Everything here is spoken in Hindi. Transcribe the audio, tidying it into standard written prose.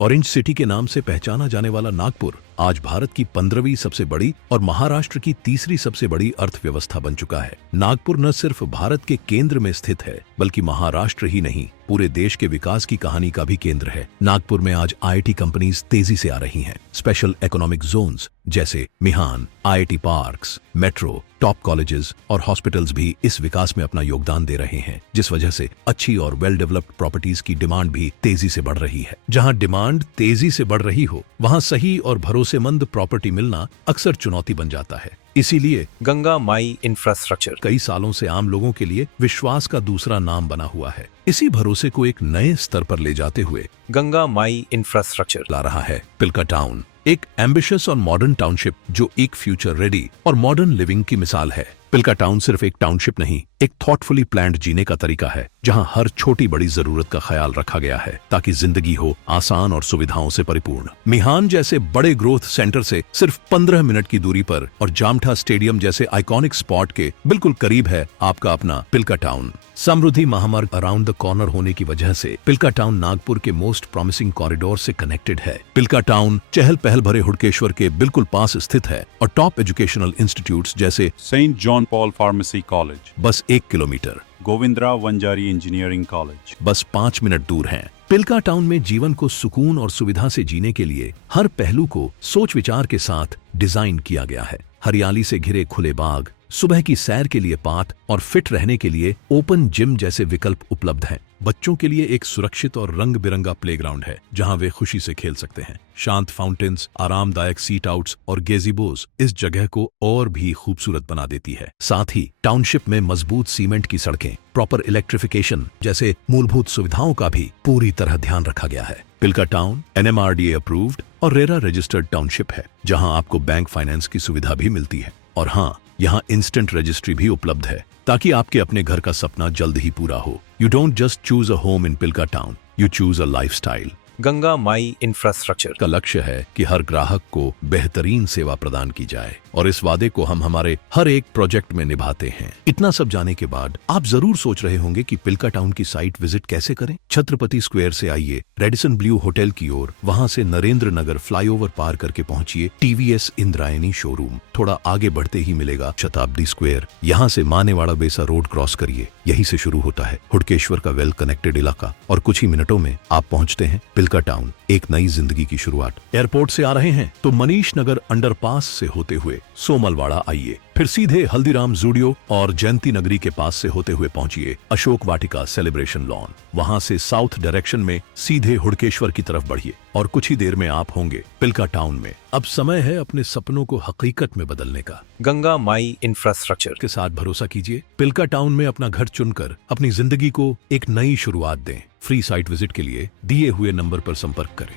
ऑरेंज सिटी के नाम से पहचाना जाने वाला नागपुर आज भारत की 15वीं सबसे बड़ी और महाराष्ट्र की तीसरी सबसे बड़ी अर्थव्यवस्था बन चुका है। नागपुर न सिर्फ भारत के केंद्र में स्थित है बल्कि महाराष्ट्र ही नहीं पूरे देश के विकास की कहानी का भी केंद्र है। नागपुर में आज आईआईटी कंपनीज तेजी से आ रही हैं। स्पेशल इकोनॉमिक जोन्स जैसे Mihan, IIT parks, metro, top colleges और हॉस्पिटल्स भी इस विकास में अपना योगदान दे रहे हैं, जिस वजह से अच्छी और वेल डेवलप्ड प्रॉपर्टीज की डिमांड भी तेजी से बढ़ रही है। जहां डिमांड तेजी से बढ़ रही हो वहां सही और भरोसेमंद प्रॉपर्टी मिलना अक्सर चुनौती बन जाता है। इसीलिए गंगा माई इंफ्रास्ट्रक्चर कई सालों से आम लोगों के लिए विश्वास का दूसरा नाम बना हुआ है। इसी भरोसे को एक नए स्तर पर ले जाते हुए गंगा माई इंफ्रास्ट्रक्चर ला रहा है पिल्का टाउन, एक एम्बिशियस और मॉडर्न टाउनशिप जो एक फ्यूचर रेडी और मॉडर्न लिविंग की मिसाल है। पिल्का टाउन सिर्फ एक टाउनशिप नहीं, एक थॉटफुली प्लान्ड जीने का तरीका है जहां हर छोटी बड़ी जरूरत का ख्याल रखा गया है ताकि जिंदगी हो आसान और सुविधाओं से परिपूर्ण। मिहान जैसे बड़े ग्रोथ सेंटर से सिर्फ 15 मिनट की दूरी पर और जामठा स्टेडियम जैसे आइकॉनिक स्पॉट के बिल्कुल करीब है आपका अपना पिल्का टाउन। समृद्धि महामार्ग अराउंड द कॉर्नर होने की वजह से पिल्का टाउन नागपुर के मोस्ट प्रॉमिसिंग कॉरिडोर से कनेक्टेड है। पिल्का टाउन चहल पहल भरे हुडकेश्वर के बिल्कुल पास स्थित है और टॉप एजुकेशनल इंस्टीट्यूट्स जैसे saint John Paul pharmacy college बस 1 kilometre, Govindrao Wanjari engineering college बस 5 मिनट दूर हैं। पिल्का टाउन में जीवन को सुकून और सुविधा से जीने के लिए हर पहलू को सोच विचार के साथ डिजाइन किया गया है। हरियाली से घिरे खुले बाग, सुबह की सैर के लिए पाथ और फिट रहने के लिए ओपन जिम जैसे विकल्प उपलब्ध हैं। बच्चों के लिए एक सुरक्षित और रंग बिरंगा प्लेग्राउंड है जहां वे खुशी से खेल सकते हैं। शांत फाउंटेन्स, आरामदायक सीट आउट्स और गेजीबोज इस जगह को और भी खूबसूरत बना देती है। साथ ही टाउनशिप में मजबूत सीमेंट की सड़कें, प्रॉपर इलेक्ट्रिफिकेशन जैसे मूलभूत सुविधाओं का भी पूरी तरह ध्यान रखा गया है। पिल्का टाउन एनएमआरडीए अप्रूव्ड और रेरा रजिस्टर्ड टाउनशिप है जहां आपको बैंक फाइनेंस की सुविधा भी मिलती है। और हाँ, यहाँ इंस्टेंट रजिस्ट्री भी उपलब्ध है ताकि आपके अपने घर का सपना जल्द ही पूरा हो। You don't just choose a home in Pilka town, you choose a lifestyle. Ganga Mai infrastructure का लक्ष्य है कि हर ग्राहक को बेहतरीन सेवा प्रदान की जाए और इस वादे को हम हमारे हर एक प्रोजेक्ट में निभाते हैं। इतना सब जाने के बाद आप जरूर सोच रहे होंगे कि पिल्का टाउन की साइट विजिट कैसे करें। छत्रपति स्क्वायर से आइए रेडिसन ब्लू होटल की ओर, वहां से नरेंद्र नगर फ्लाईओवर पार करके पहुंचिए टीवीएस इंद्रायणी शोरूम। थोड़ा आगे बढ़ते ही मिलेगा शताब्दी स्क्वायर। यहाँ से मानेवाड़ा बेसा रोड क्रॉस करिए, यही से शुरू होता है हुडकेश्वर का वेल कनेक्टेड इलाका और कुछ ही मिनटों में आप पहुंचते हैं पिल्का टाउन, एक नई जिंदगी की शुरुआत। एयरपोर्ट से आ रहे हैं तो मनीष नगर अंडरपास से होते हुए सोमलवाड़ा आइए, फिर सीधे हल्दीराम जूडियो और जयंती नगरी के पास से होते हुए पहुंचिए अशोक वाटिका सेलिब्रेशन लॉन। वहां से साउथ डायरेक्शन में सीधे हुडकेश्वर की तरफ बढ़िए और कुछ ही देर में आप होंगे पिल्का टाउन में। अब समय है अपने सपनों को हकीकत में बदलने का। गंगा माई इंफ्रास्ट्रक्चर के साथ भरोसा कीजिए, पिल्का टाउन में अपना घर चुनकर अपनी जिंदगी को एक नई शुरुआत दें। फ्री साइट विजिट के लिए दिए हुए नंबर पर संपर्क करें।